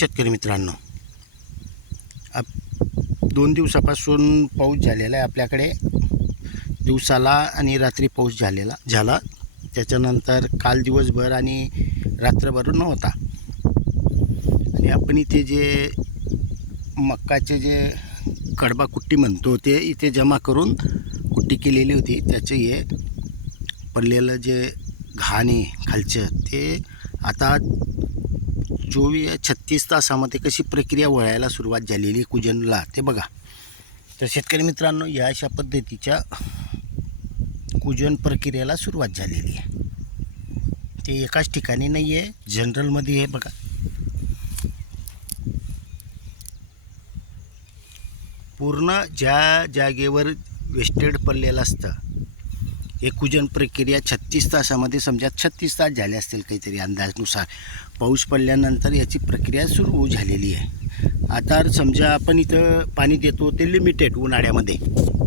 शेतकरी मित्रांनो, 2 दिवसापासून पाऊस झालेला आहे आपल्याकडे. दिवसाला आणि रात्री पाऊस झाला. त्याच्यानंतर काल दिवसभर आणि रात्रभर नव्हता. आणि आपण इथे जे मक्काचे जे कडबा कुट्टी म्हणतो ते इथे जमा करून कुट्टी केलेली होती. त्याचे हे पडलेलं जे घाण आहे खालचं ते आता 24-36 तासामध्ये कशी प्रक्रिया वळायला सुरुवात झालेली कुजनला ते बघा. तर शेतकरी मित्रांनो, या अशा पद्धतीच्या कुजन प्रक्रियेला सुरुवात झालेली आहे. ते एकाच ठिकाणी नाही आहे, जनरलमध्ये हे बघा. पूर्ण ज्या जागेवर वेस्टेड पडलेलं असतं हे कुजन प्रक्रिया 36 तासामध्ये, समजा 36 तास झाले असतील काहीतरी अंदाजनुसार, पाऊस पडल्यानंतर याची प्रक्रिया सुरू झालेली आहे. आता समजा आपण इथं पाणी देतो ते लिमिटेड उन्हाळ्यामध्ये,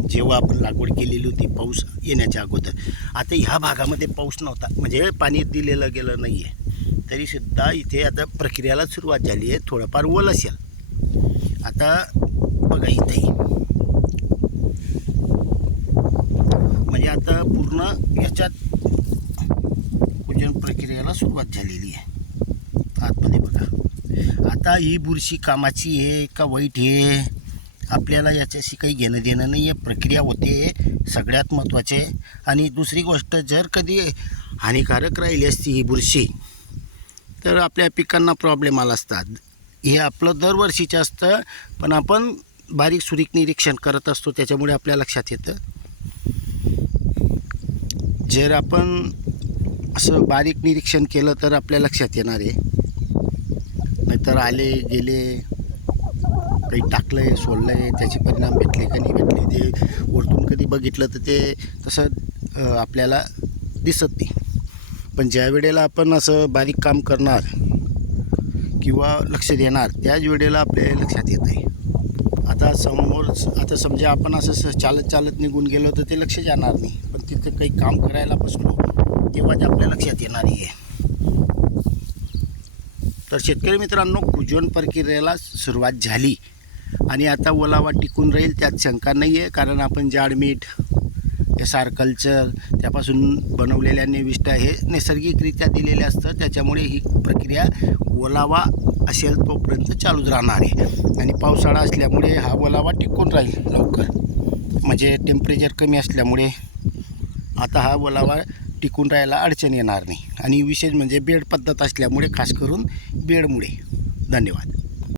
जेव्हा आपण लागवड केलेली होती पाऊस येण्याच्या अगोदर. आता ह्या भागामध्ये पाऊस नव्हता, म्हणजे पाणी दिलेलं गेलं नाही आहे, तरीसुद्धा इथे आता प्रक्रियाला सुरुवात झाली आहे. थोडंफार ओल असेल. आता बघा इथेही म्हणजे आता पूर्ण याच्यात कुजन प्रक्रियेला सुरुवात झालेली आहे. आतमध्ये बघा. आता ही बुरशी कामाची आहे का वाईट आहे आपल्याला याच्याशी काही घेणं देणं नाही आहे. प्रक्रिया होते सगळ्यात महत्त्वाचे. आणि दुसरी गोष्ट, जर कधी हानिकारक राहिली असती ही बुरशी तर आपल्या पिकांना प्रॉब्लेम आला असतात. हे आपलं दरवर्षीचं असतं, पण आपण बारीक सुरीक निरीक्षण करत असतो, त्याच्यामुळे आपल्या लक्षात येतं. जर आपण असं बारीक निरीक्षण केलं तर आपल्या लक्षात येणार आहे. नाहीतर आले गेले, काही टाकलं आहे सोडलं आहे, त्याचे परिणाम भेटले का नाही भेटले ते वरतून कधी बघितलं तर ते तसं आपल्याला दिसत नाही. पण ज्या वेळेला आपण असं बारीक काम करणार किंवा लक्ष देणार त्याच वेळेला आपल्या लक्षात येत आहे. आता समजा आपण असं चालत निघून गेलो तर ते लक्ष जाणार नाही, पण तिथं काही काम करायला बसलो तेव्हाच आपल्या लक्षात येणार आहे. तर शेतकरी मित्रांनो, कुजन प्रक्रियेला सुरुवात झाली आणि आता ओलावा टिकून राहील त्यात शंका नाही आहे. कारण आपण जाडमीठ, SR कल्चर त्यापासून बनवलेल्या निविष्ठा हे नैसर्गिकरित्या दिलेले असतं. त्याच्यामुळे ही प्रक्रिया ओलावा असेल तोपर्यंत चालूच राहणार आहे. आणि पावसाळा असल्यामुळे हा ओलावा टिकून राहील लवकर, म्हणजे टेम्परेचर कमी असल्यामुळे आता हा ओलावा टिकून राहायला अडचण येणार नाही. आणि विशेष म्हणजे बेड पद्धत असल्यामुळे, खास करून बेडमुळे. धन्यवाद.